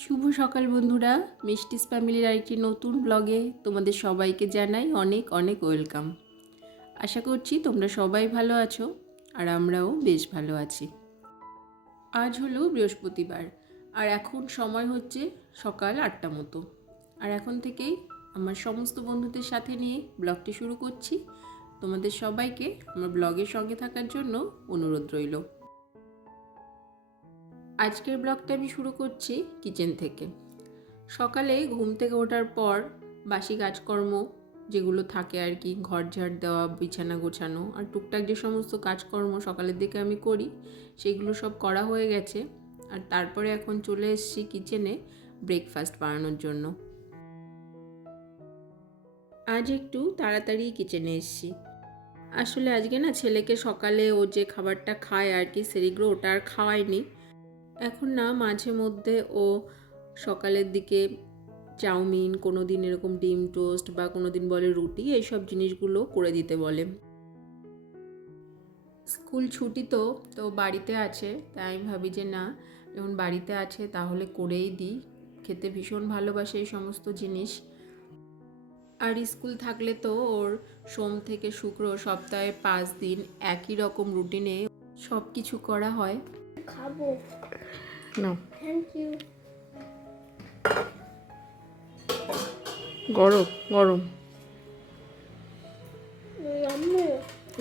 শুভ সকাল বন্ধুরা, মিষ্টিস ফ্যামিলির আরেকটি নতুন ব্লগে তোমাদের সবাইকে জানাই অনেক অনেক ওয়েলকাম। আশা করছি তোমরা সবাই ভালো আছো আর আমরাও বেশ ভালো আছি। আজ হলো বৃহস্পতিবার আর এখন সময় হচ্ছে সকাল 8টা মতো। আর এখন থেকেই আমার সমস্ত বন্ধুদের সাথে নিয়ে ব্লগটি শুরু করছি। তোমাদের সবাইকে আমার ব্লগের সঙ্গে থাকার জন্য অনুরোধ রইল। আজকের ব্লগটা আমি শুরু করছি কিচেন থেকে। সকালে ঘুম থেকে ওঠার পর বাসি কাজকর্ম যেগুলো থাকে আর কি, ঘর ঝাড় দেওয়া, বিছানা গোছানো আর টুকটাক যে সমস্ত কাজকর্ম সকালের দিকে আমি করি সেগুলো সব করা হয়ে গেছে। আর তারপরে এখন চলে এসেছি কিচেনে ব্রেকফাস্ট বানানোর জন্য। আজ একটু তাড়াতাড়ি কিচেনে এসেছি। আসলে আজকে না ছেলেকে সকালে ও যে খাবারটা খায় আর কি সেরিগ্রো, ওটা আর খাওয়াইনি। এখন না মাঝে মধ্যে ও সকালের দিকে চাউমিন, কোনো দিন এরকম ডিম টোস্ট বা কোনো দিন বলে রুটি, এইসব জিনিসগুলো করে দিতে বলে। স্কুল ছুটি তো তো বাড়িতে আছে, তাই আমি ভাবি যে না, যখন বাড়িতে আছে তাহলে করেই দিই। খেতে ভীষণ ভালোবাসে এই সমস্ত জিনিস। আর স্কুল থাকলে তো ওর সোম থেকে শুক্র সপ্তাহে 5 দিন একই রকম রুটিনে সব কিছু করা হয়। খাবো না, থ্যাংক ইউ। গরম গরম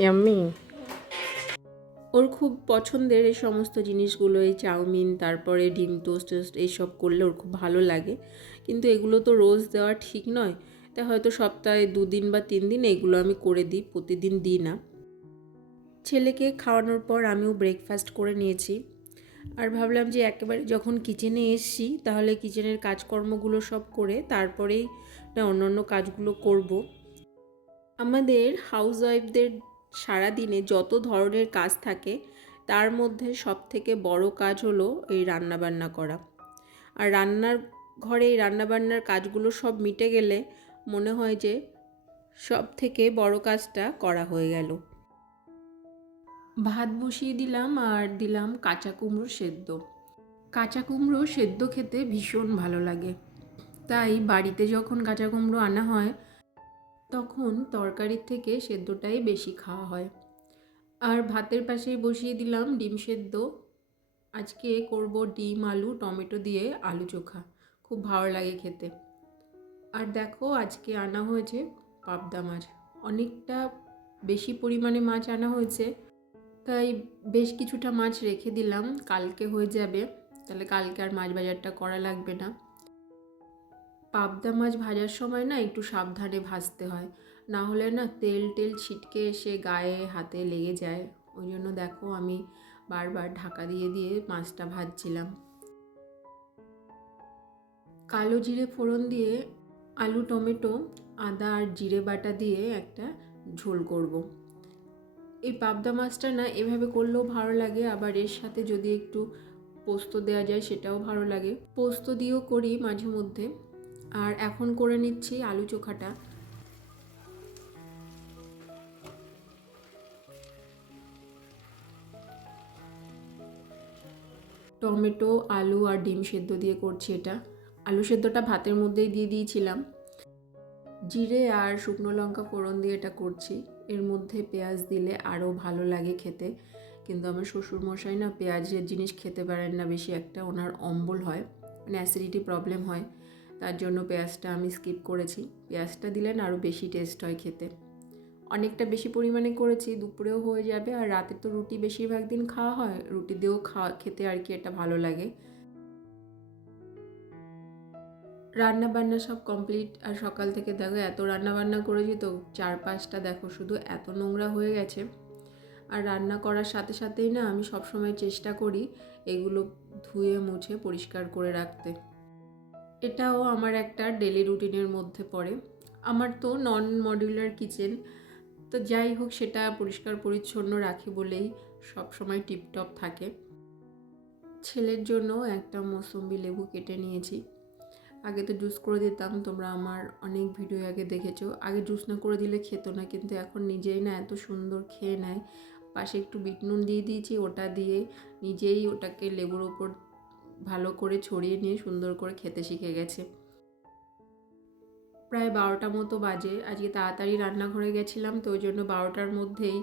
ইয়াম্মি। ওর খুব পছন্দের এই সমস্ত জিনিসগুলো, এই চাউমিন, তারপরে ডিম টোস্ট এইসব করলে ওর খুব ভালো লাগে। কিন্তু এগুলো তো রোজ দেওয়া ঠিক নয়, তাই হয়তো সপ্তাহে 2 দিন বা 3 দিন এগুলো আমি করে দিই, প্রতিদিন দিই না। ছেলেকে খাওয়ানোর পর আমিও ব্রেকফাস্ট করে নিয়েছি। আর ভাবলাম যে একেবারে যখন কিচেনে এসছি তাহলে কিচেনের কাজকর্মগুলো সব করে তারপরেই না অন্যান্য কাজগুলো করব। আমাদের হাউসওয়াইফদের সারাদিনে যত ধরনের কাজ থাকে তার মধ্যে সবথেকে বড় কাজ হলো এই রান্নাবান্না করা। আর রান্নার ঘরে এই রান্নাবান্নার কাজগুলো সব মিটে গেলে মনে হয় যে সব থেকে বড় কাজটা করা হয়ে গেল। ভাত বসিয়ে দিলাম আর দিলাম কাঁচা কুমড়ো সেদ্ধ। কাঁচা কুমড়ো সেদ্ধ খেতে ভীষণ ভালো লাগে, তাই বাড়িতে যখন কাঁচা কুমড়ো আনা হয় তখন তরকারির থেকে সেদ্ধটাই বেশি খাওয়া হয়। আর ভাতের পাশেই বসিয়ে দিলাম ডিম সেদ্ধ। আজকে করব ডিম আলু টমেটো দিয়ে আলু চোখা, খুব ভালো লাগে খেতে। আর দেখো আজকে আনা হয়েছে পাবদা মাছ, অনেকটা বেশি পরিমাণে মাছ আনা হয়েছে, তাই বেশ কিছুটা মাছ রেখে দিলাম, কালকে হয়ে যাবে, তাহলে কালকে আর মাছ বাজারটা করা লাগবে না। পাবদা মাছ ভাজার সময় না একটু সাবধানে ভাজতে হয়, না হলে না তেল ছিটকে এসে গায়ে হাতে লেগে যায়। ওই জন্য দেখো আমি বারবার ঢাকা দিয়ে দিয়ে মাছটা ভাজছিলাম। কালো জিরে ফোড়ন দিয়ে আলু টমেটো আদা আর জিরে বাটা দিয়ে একটা ঝোল করব। এই পাবদা মাছটা না এভাবে করলেও ভালো লাগে, আবার এর সাথে যদি একটু পোস্ত দেওয়া যায় সেটাও ভালো লাগে, পোস্ত দিয়েও করি মাঝে মধ্যে। আর এখন করে নিচ্ছি আলু চোখাটা। টমেটো, আলু আর ডিম সেদ্ধ দিয়ে করছি এটা। আলু সেদ্ধটা ভাতের মধ্যেই দিয়ে দিয়েছিলাম। জিরে আর শুকনো লঙ্কা ফোড়ন দিয়ে এটা করছি। এর মধ্যে পেঁয়াজ দিলে আরও ভালো লাগে খেতে, কিন্তু আমার শ্বশুরমশাই না পেঁয়াজের জিনিস খেতে পারেন না বেশি একটা, ওনার অম্বল হয়, মানে অ্যাসিডিটি প্রবলেম হয়, তার জন্য পেঁয়াজটা আমি স্কিপ করেছি। পেঁয়াজটা দিলে না আরও বেশি টেস্ট হয় খেতে। অনেকটা বেশি পরিমাণে করেছি, দুপুরেও হয়ে যাবে। আর রাতে তো রুটি বেশিরভাগ দিন খাওয়া হয়, রুটি দিয়েও খেতে আর কি এটা ভালো লাগে। রান্না বান্না সব কমপ্লিট। আর সকাল থেকে দেখো এত রান্না বান্না করেছি তো চারপাশটা দেখো শুধু এত নোংরা হয়ে গেছে। আর রান্না করার সাথে সাথেই না আমি সবসময় চেষ্টা করি এগুলো ধুয়ে মুছে পরিষ্কার করে রাখতে। এটাও আমার একটা ডেলি রুটিনের মধ্যে পড়ে। আমার তো নন মডিউলার কিচেন, তো যাই হোক সেটা পরিষ্কার পরিচ্ছন্ন রাখি বলেই সবসময় টিপটপ থাকে। ছেলের জন্য একটা মৌসুম্বি লেবু কেটে নিয়েছি। আগে তো জুস করে দিতাম, তোমরা আমার অনেক ভিডিও আগে দেখেছো। আগে জুস না করে দিলে খেত না, কিন্তু এখন নিজেই না এত সুন্দর খেয়ে নেয়। পাশে একটু বিট নুন দিয়ে দিয়েছি, ওটা দিয়ে নিজেই ওটাকে লেবুর ওপর ভালো করে ছড়িয়ে নিয়ে সুন্দর করে খেতে শিখে গেছে। প্রায় 12টা মতো বাজে। আজকে তাড়াতাড়ি রান্নাঘরে গেছিলাম, তো ওই জন্য 12টার মধ্যেই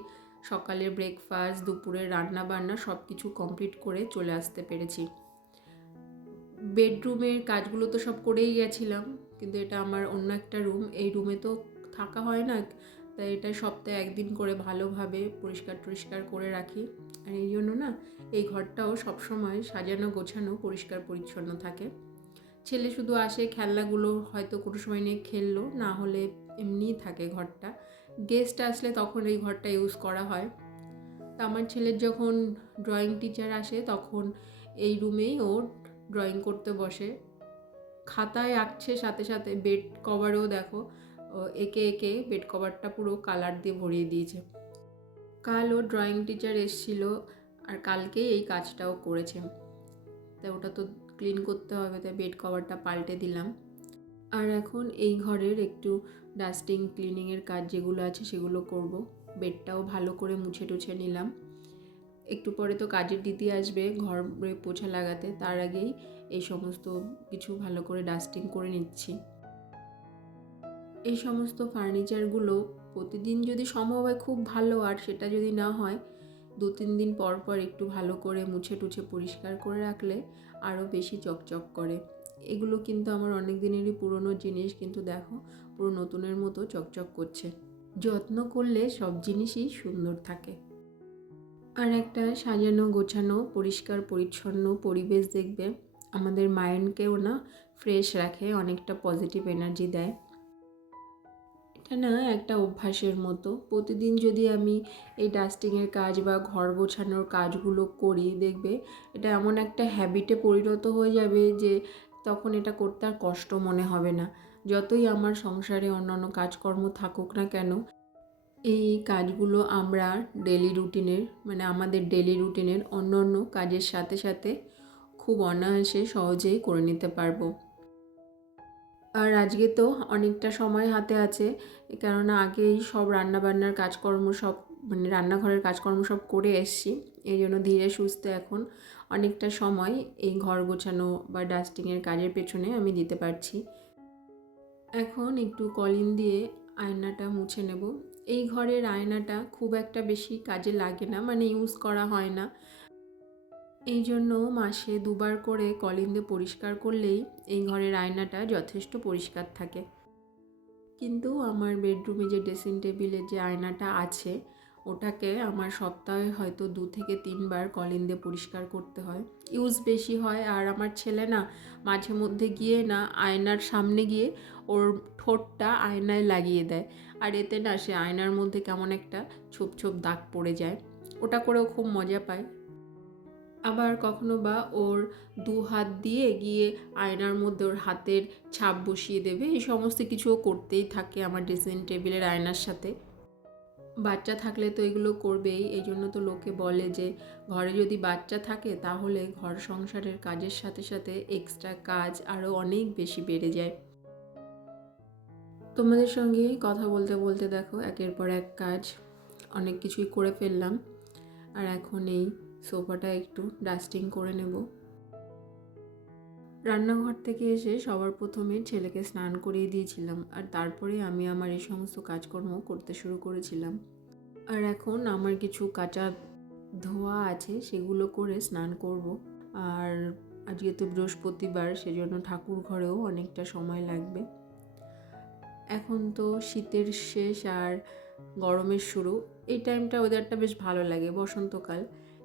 সকালের ব্রেকফাস্ট, দুপুরের রান্না বান্না সব কিছু কমপ্লিট করে চলে আসতে পেরেছি। বেডরুমের কাজগুলো তো সব করেই গেছিলাম, কিন্তু এটা আমার অন্য একটা রুম। এই রুমে তো থাকা হয় না, তাই এটা সপ্তাহে একদিন করে ভালোভাবে পরিষ্কার করে রাখি। আর এই জন্য না এই ঘরটাও সবসময় সাজানো গোছানো পরিষ্কার পরিচ্ছন্ন থাকে। ছেলে শুধু আসে, খেলনাগুলো হয়তো কোনো সময় নিয়ে খেললো, না হলে এমনিই থাকে ঘরটা। গেস্ট আসলে তখন এই ঘরটা ইউজ করা হয়। তা আমার ছেলের যখন ড্রয়িং টিচার আসে তখন এই রুমেই ও ড্রয়িং করতে বসে, খাতায় আঁকছে, সাথে সাথে বেড কভারও দেখো এঁকে এঁকে বেড কভারটা পুরো কালার দিয়ে ভরিয়ে দিয়েছে। কাল ও ড্রয়িং টিচার এসেছিল, আর কালকেই এই কাজটাও করেছে, তাই ওটা তো ক্লিন করতে হবে, তাই বেড কভারটা পাল্টে দিলাম। আর এখন এই ঘরের একটু ডাস্টিং ক্লিনিংয়ের কাজ যেগুলো আছে সেগুলো করব। বেডটাও ভালো করে মুছে টুছে নিলাম। একটু পরে তো কাজের দিদি আসবে ঘরে পোছা লাগাতে, তার আগেই এই সমস্ত কিছু ভালো করে ডাস্টিং করে নিচ্ছি। এই সমস্ত ফার্নিচারগুলো প্রতিদিন যদি সম্ভব হয় খুব ভালো, আর সেটা যদি না হয় 2-3 দিন পর পর একটু ভালো করে মুছে টুছে পরিষ্কার করে রাখলে আরও বেশি চকচক করে। এগুলো কিন্তু আমার অনেক দিনেরই পুরনো জিনিস, কিন্তু দেখো পুরো নতুনের মতো চকচক করছে। যত্ন করলে সব জিনিসই সুন্দর থাকে। আর একটা সাজানো গোছানো পরিষ্কার পরিচ্ছন্ন পরিবেশ দেখবে আমাদের মাইন্ডকেও না ফ্রেশ রাখে, অনেকটা পজিটিভ এনার্জি দেয়। এটা না একটা অভ্যাসের মতো। প্রতিদিন যদি আমি এই ডাস্টিংয়ের কাজ বা ঘর গোছানোর কাজগুলো করি, দেখবে এটা এমন একটা হ্যাবিটে পরিণত হয়ে যাবে যে তখন এটা করতে আর কষ্ট মনে হবে না। যতই আমার সংসারে অন্যান্য কাজকর্ম থাকুক না কেন, এই কাজগুলো আমরা ডেলি রুটিনের আমাদের ডেলি রুটিনের অন্য অন্য কাজের সাথে সাথে খুব অনায়াসে সহজেই করে নিতে পারবো। আর আজকে তো অনেকটা সময় হাতে আছে, কেননা আগেই সব রান্নাবান্নার কাজকর্ম সব রান্নাঘরের কাজকর্ম সব করে এসছি। এই জন্য ধীরে সুস্থে এখন অনেকটা সময় এই ঘর গোছানো বা ডাস্টিংয়ের কাজের পেছনে আমি দিতে পারছি। এখন একটু কলিন দিয়ে আয়নাটা মুছে নেব। এই ঘরের আয়নাটা খুব একটা বেশি কাজে লাগে না, ইউজ করা হয় না। এই জন্য মাসে 2বার করে কলিন দিয়ে পরিষ্কার করলেই এই ঘরের আয়নাটা যথেষ্ট পরিষ্কার থাকে। কিন্তু আমার বেডরুমে যে ড্রেসিং টেবিলে যে আয়নাটা আছে ওটাকে আমার সপ্তাহে হয়তো 2 থেকে 3বার কলিন দিয়ে পরিষ্কার করতে হয়। ইউজ বেশি হয়, আর আমার ছেলে না মাঝে মধ্যে গিয়ে না আয়নার সামনে গিয়ে ওর ঠোঁটটা আয়নায় লাগিয়ে দেয়, আর এতে না সে আয়নার মধ্যে কেমন একটা ছোপ ছোপ দাগ পড়ে যায়। ওটা করেও খুব মজা পায়। আবার কখনো বা ওর 2 হাত দিয়ে গিয়ে আয়নার মধ্যে ওর হাতের ছাপ বসিয়ে দেবে। এই সমস্ত কিছু ও করতেই থাকে আমার ড্রেসিং টেবিলের আয়নার সাথে। বাচ্চা থাকলে তো এগুলো করবেই, এই জন্য তো লোকে বলে যে ঘরে যদি বাচ্চা থাকে তাহলে ঘর সংসারের কাজের সাথে সাথে এক্সট্রা কাজ আরও অনেক বেশি বেড়ে যায়। তোমাদের সঙ্গে কথা বলতে বলতে দেখো একের পর এক কাজ অনেক কিছুই করে ফেললাম। আর এখন এই সোফাটা একটু ডাস্টিং করে নেব। রান্নাঘর থেকে এসে সবার প্রথমে ছেলেকে স্নান করিয়ে দিয়েছিলাম, আর তারপরে আমি আমার এই সমস্ত কাজকর্ম করতে শুরু করেছিলাম। আর এখন আমার কিছু কাঁচা ধোয়া আছে, সেগুলো করে স্নান করব। আর আজকে তো বৃহস্পতিবার, সেজন্য ঠাকুর ঘরেও অনেকটা সময় লাগবে। এখন তো শীতের শেষ আর গরমের শুরু, এই টাইমটা ওয়েদারটা বেশ ভালো লাগে, বসন্তকাল।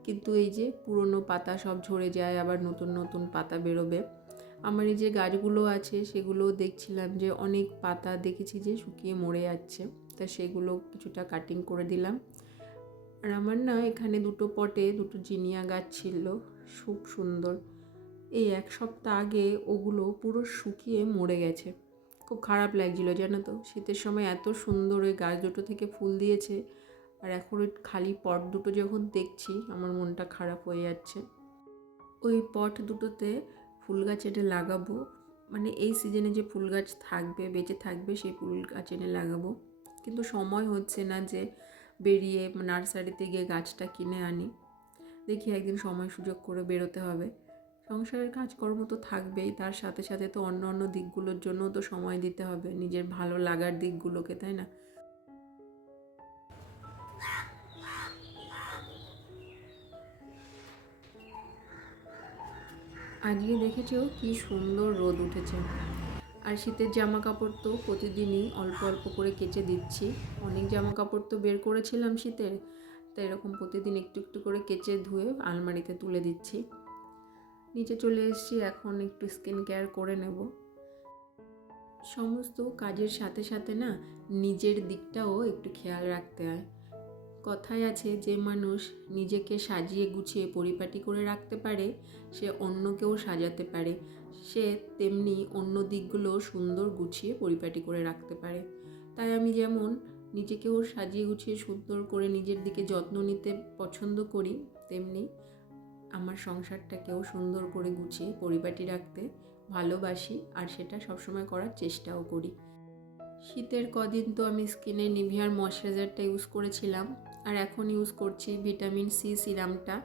কিন্তু এই যে পুরনো পাতা সব ঝরে যায়, আবার নতুন নতুন পাতা বেরোবে। আমার এই যে গাছগুলো আছে সেগুলো দেখছিলাম যে অনেক পাতা দেখেছি যে শুকিয়ে মরে যাচ্ছে, তা সেগুলো কিছুটা কাটিং করে দিলাম। আর আমার না এখানে 2টো পটে 2টো জিনিয়া গাছ ছিল, খুব সুন্দর। এই 1 সপ্তাহ আগে ওগুলো পুরো শুকিয়ে মরে গেছে। খুব খারাপ লাগছিল জানো তো, শীতের সময় এত সুন্দর ওই গাছ দুটো থেকে ফুল দিয়েছে, আর এখন ওই খালি পট দুটো যখন দেখছি আমার মনটা খারাপ হয়ে যাচ্ছে। ওই পট দুটোতে ফুল গাছ এনে লাগাবো, এই সিজনে যে ফুল গাছ থাকবে বেঁচে থাকবে সেই ফুল গাছ এনে লাগাবো, কিন্তু সময় হচ্ছে না যে বেরিয়ে নার্সারিতে গিয়ে গাছটা কিনে আনি। দেখি একদিন সময় সুযোগ করে বেরোতে হবে। সংসারের কাজকর্ম তো থাকবেই, তার সাথে সাথে তো অন্য অন্য দিকগুলোর জন্যও তো সময় দিতে হবে, নিজের ভালো লাগার দিকগুলোকে, তাই না? আজকে দেখেছো কি সুন্দর রোদ উঠেছে। আর শীতের জামা কাপড় তো প্রতিদিনই অল্প অল্প করে কেচে দিচ্ছি। অনেক জামা কাপড় তো বের করেছিলাম শীতের, তাই এরকম প্রতিদিন একটু একটু করে কেচে ধুয়ে আলমারিতে তুলে দিচ্ছি। নিচে চলে এসেছি, এখন একটু স্কিন কেয়ার করে নেব। সমস্ত কাজের সাথে সাথে না নিজের দিকটাও একটু খেয়াল রাখতে হয়। কথায় আছে, যে মানুষ নিজেকে সাজিয়ে গুছিয়ে পরিপাটি করে রাখতে পারে সে অন্যকেও সাজাতে পারে, সে তেমনি অন্য দিকগুলো সুন্দর গুছিয়ে পরিপাটি করে রাখতে পারে। তাই আমি যেমন নিজেকেও সাজিয়ে গুছিয়ে সুন্দর করে নিজের দিকে যত্ন নিতে পছন্দ করি, তেমনি আমার সংসারটাকেও সুন্দর করে গুছিয়ে পরিপাটি রাখতে ভালোবাসি, আর সেটা সবসময় করার চেষ্টাও করি। শীতের কদিন তো আমি স্কিনে নিভিয়ার ময়শ্চারাইজারটা ইউজ করেছিলাম, আর এখন ইউজ করছি ভিটামিন সি সিরামটা।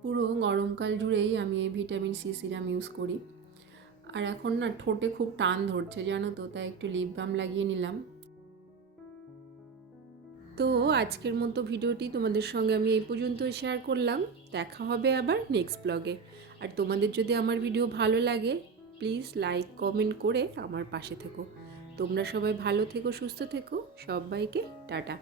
পুরো গরমকাল জুড়েই আমি এই ভিটামিন সি সিরাম ইউজ করি। আর এখন না ঠোঁটে খুব টান ধরছে জানো তো, তাই একটু লিপ বাম লাগিয়ে নিলাম। তো আজকের মতো ভিডিওটি তোমাদের সঙ্গে আমি এই পর্যন্ত শেয়ার করলাম। দেখা হবে আবার নেক্সট ব্লগে। আর তোমাদের যদি আমার ভিডিও ভালো লাগে প্লিজ লাইক কমেন্ট করে আমার পাশে থেকো। তোমরা সবাই ভালো থেকো, সুস্থ থেকো, সবাইকে টাটা।